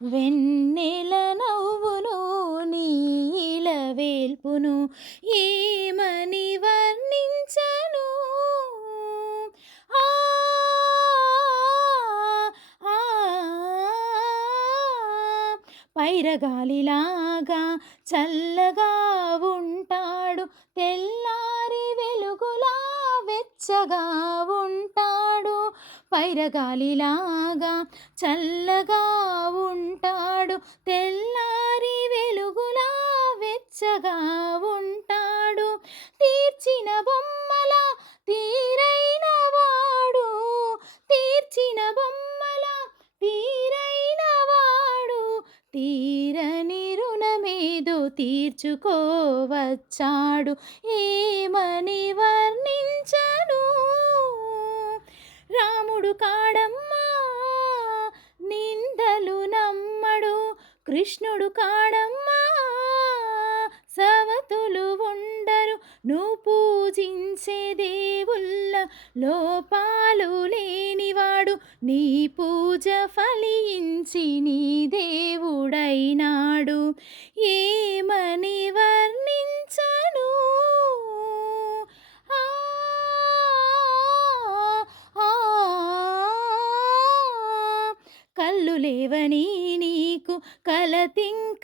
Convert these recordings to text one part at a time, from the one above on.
వెన్నెల నవ్వును నీల వేల్పును ఏమని వర్ణించను. ఆ ఆ పైరగాలిలాగా చల్లగా ఉంటాడు, తెల్లారి వెలుగులా వెచ్చగా ఉంటాడు. పైరగాలిలాగా చల్లగా ఉంటాడు, తెల్లారి వెలుగులా వెచ్చగా ఉంటాడు. తీర్చిన బొమ్మల తీరైన వాడు, తీర్చిన బొమ్మల తీరైన వాడు, తీరని రుణమేదో తీర్చుకోవచ్చాడు, ఏమని వర్ణించను. రాముడు కాడమ్మా నిందలు నమ్మడు, కృష్ణుడు కాడమ్మా సవతులు ఉండరు. నువ్వు పూజించే దేవుళ్ళ లోపాలు లేనివాడు, నీ పూజ ఫలించి నీ దేవుడైనాడు, ఏమని వర్ణించను. ఆ ఆ కళ్ళు లేవని నీకు కలతింకవలదమ్మ,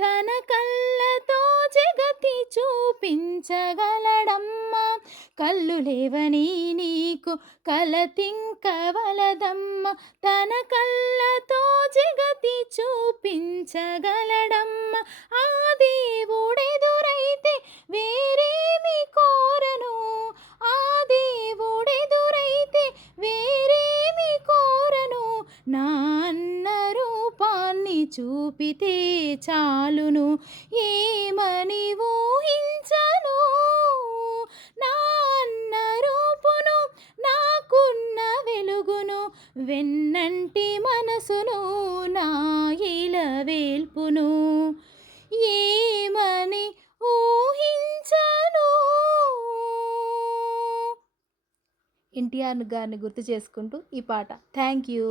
తన కళ్ళతో జగతి చూపించగలడమ్మ. కళ్ళు లేవని నీకు కలతింకవలదమ్మ, తన కళ్ళతో జగతి చూపించగలడమ్మ. ఆ దేవుడెదురైతే వేరేమి కోరను, ఆ దేవుడెదురైతే వేరేమి కోరను. నా అన్న రూపాన్ని చూపితే చాలును, ఏమని ఊహించను. నా అన్న రూపును, నాకున్న వెలుగును, వెన్నంటి మనసును, నా ఇల వేల్పును, ఏమని ఊహించను. ఎన్టీఆర్ గారిని గుర్తు చేసుకుంటూ ఈ పాట. Thank you.